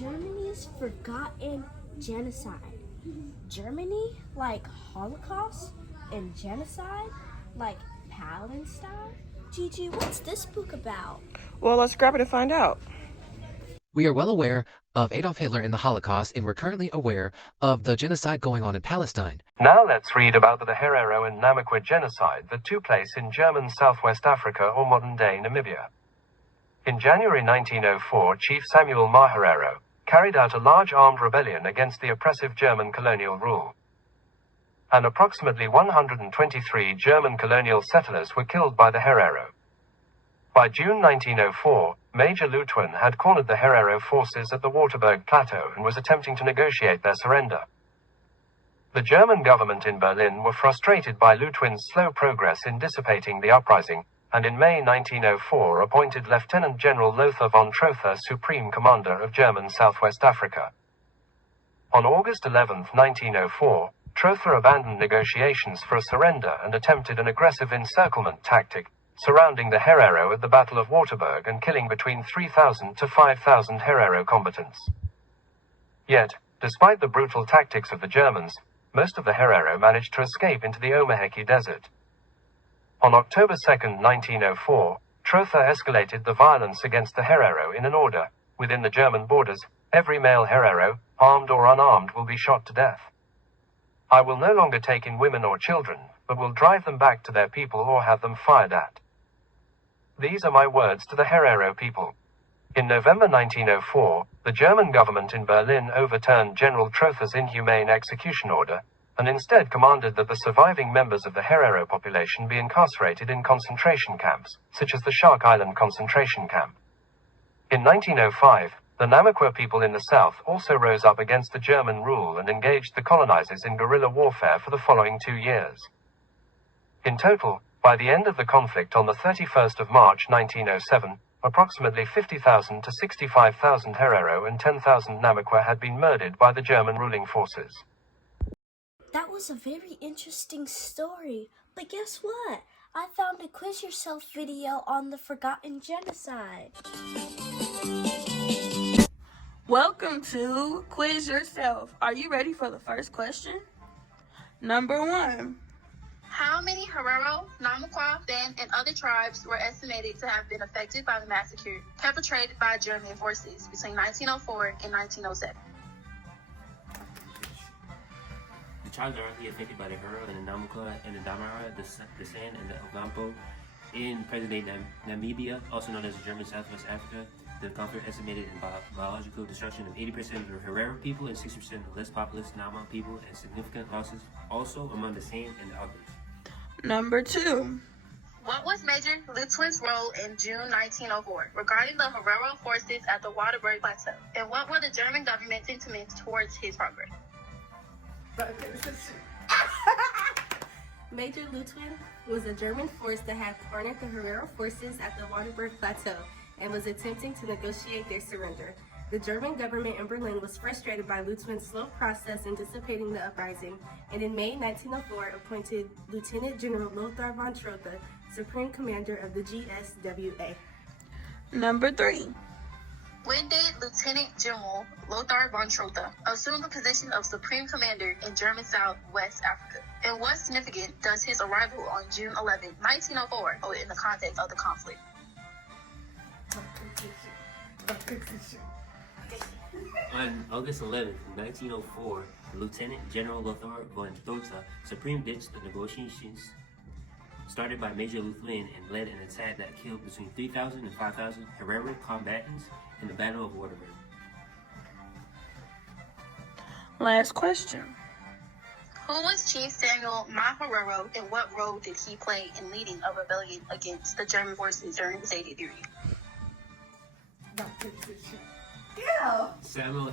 Germany's forgotten genocide. Germany, like Holocaust, and genocide, like Palestine? Gigi, what's this book about? Well, let's grab it and find out. We are well aware of Adolf Hitler and the Holocaust, and we're currently aware of the genocide going on in Palestine. Now let's read about the Herero and Namaqua genocide that took place in German Southwest Africa or modern-day Namibia. In January 1904, Chief Samuel Herero carried out a large armed rebellion against the oppressive German colonial rule. And approximately 123 German colonial settlers were killed by the Herero. By June 1904, Major Lutwin had cornered the Herero forces at the Waterberg Plateau and was attempting to negotiate their surrender. The German government in Berlin were frustrated by Lutwin's slow progress in dissipating the uprising, and in May 1904 appointed Lieutenant General Lothar von Trotha Supreme Commander of German Southwest Africa. On August 11, 1904, Trotha abandoned negotiations for a surrender and attempted an aggressive encirclement tactic, surrounding the Herero at the Battle of Waterberg and killing between 3,000 to 5,000 Herero combatants. Yet, despite the brutal tactics of the Germans, most of the Herero managed to escape into the Omaheki Desert. On October 2, 1904, Trotha escalated the violence against the Herero in an order: within the German borders, every male Herero, armed or unarmed, will be shot to death. I will no longer take in women or children, but will drive them back to their people or have them fired at. These are my words to the Herero people. In November 1904, the German government in Berlin overturned General Trotha's inhumane execution order, and instead commanded that the surviving members of the Herero population be incarcerated in concentration camps, such as the Shark Island concentration camp. In 1905, the Namaqua people in the south also rose up against the German rule and engaged the colonizers in guerrilla warfare for the following 2 years. In total, by the end of the conflict on the 31st of March 1907, approximately 50,000 to 65,000 Herero and 10,000 Namaqua had been murdered by the German ruling forces. That was a very interesting story, but guess what? I found a Quiz Yourself video on the forgotten genocide. Welcome to Quiz Yourself. Are you ready for the first question? Number 1. How many Herero, Namaqua, Ban, and other tribes were estimated to have been affected by the massacre perpetrated by German forces between 1904 and 1907? The tribes directly affected by the Herero and the Namaqua and the Damara, the San and the Ogampo in present-day Namibia, also known as the German Southwest Africa. The conflict estimated in biological destruction of 80% of the Herero people and 60% of less populous Nama people, and significant losses also among the San and the others. Number 2. What was Major Lutwin's role in June 1904 regarding the Herero forces at the Waterberg Plateau? And what were the German government's sentiments towards his progress? Major Lutwin was a German force that had cornered the Herero forces at the Waterberg Plateau and was attempting to negotiate their surrender. The German government in Berlin was frustrated by Lutwin's slow process in dissipating the uprising, and in May 1904 appointed Lieutenant General Lothar von Trotha Supreme Commander of the GSWA. Number 3. When did Lieutenant General Lothar von Trotha assume the position of Supreme Commander in German Southwest Africa? And what significance does his arrival on June 11, 1904 hold in the context of the conflict? On August 11, 1904, Lieutenant General Lothar von Trotha Supreme ditched the negotiations started by Major Lutwin and led an attack that killed between 3,000 and 5,000 Herero combatants in the Battle of Waterberg. Last question. Who was Chief Samuel Herero, and what role did he play in leading a rebellion against the German forces during this 80 period? Samuel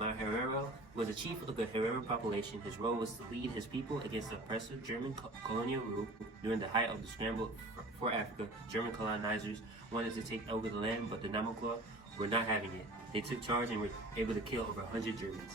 Herero was a chief of the Herero population. His role was to lead his people against the oppressive German colonial rule during the height of the scramble for Africa. German colonizers wanted to take over the land, but the Namaqua were not having it. They took charge and were able to kill over 100 Germans.